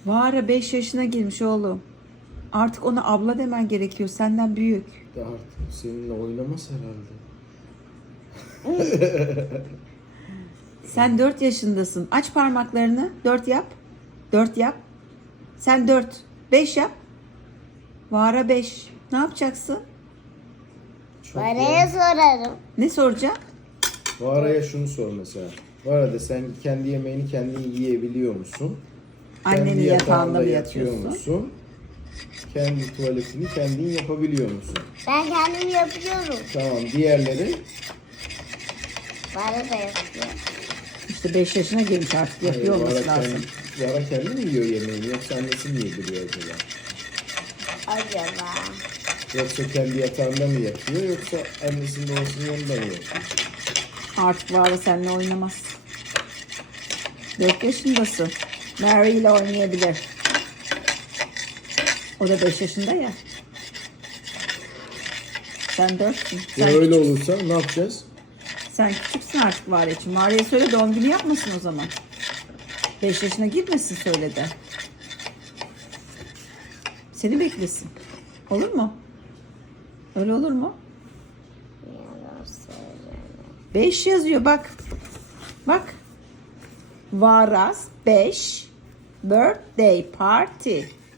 Vara 5 yaşına girmiş oğlum. Artık ona abla demen gerekiyor. Senden büyük. De artık seninle oynamaz herhalde. Sen 4 yaşındasın. Aç parmaklarını. 4 yap. 4 yap. Sen 4. 5 yap. Vara 5. Ne yapacaksın? Çok Paraya sorarım. Ne soracağım? Vara'ya şunu sor mesela. Vara de sen kendi yemeğini kendin yiyebiliyor musun? Annenin Kendi yatağında mı yatıyor yatıyorsun? musun? Kendi tuvaletini kendin yapabiliyor musun? Ben kendim yapıyorum. Tamam, diğerleri Para da yapıyor. İşte 5 yaşına girmiş artık yapıyor Vara olması lazım. Vara kendi mi yiyor yemeğini yoksa annesi mi yediriyor acaba? Acaba. Yoksa kendi yatağında mı yatıyor yoksa annesinin babasının yanında mı yatıyor? Artık Vara seninle oynamaz. 4 yaşındasın. Mary ile oynayabilir. O da 5 yaşında ya. Sen 4'sün. Ya öyle olursa ne yapacağız? Sen küçüksün artık Vara için. Vara'ya söyle doğum günü yapmasın o zaman. 5 yaşına girmesin söyle de. Seni beklesin. Olur mu? Öyle olur mu? Yalan söyleme. 5 yazıyor bak. Bak. Varas 5 birthday party.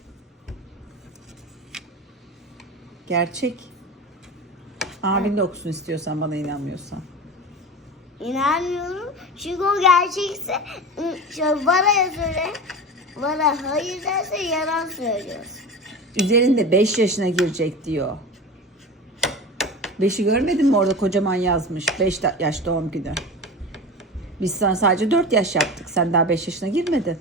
Gerçek. Abin de okusun istiyorsan, bana inanmıyorsan. İnanmıyorum. Çünkü o gerçekse Vara'ya söyle. Vara hayır derse yalan söylüyorsun. Üzerinde 5 yaşına girecek diyor. 5'i görmedin mi orada kocaman yazmış. 5 yaş doğum günü. Biz sana sadece 4 yaş yaptık. Sen daha 5 yaşına girmedin.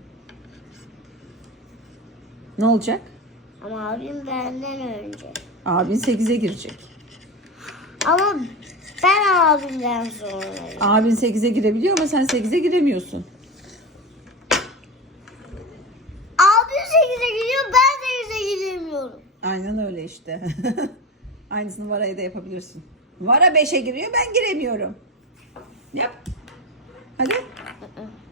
Ne olacak? Ama abim benden önce. Abin 8'e girecek. Ama ben abimden sonrayım. Abin 8'e girebiliyor ama sen 8'e giremiyorsun. Abim 8'e gidiyor, ben 8'e gidemiyorum. Aynen öyle işte. Aynısını Vara'ya da yapabilirsin. Vara 5'e giriyor, ben giremiyorum. Yap. Hadi.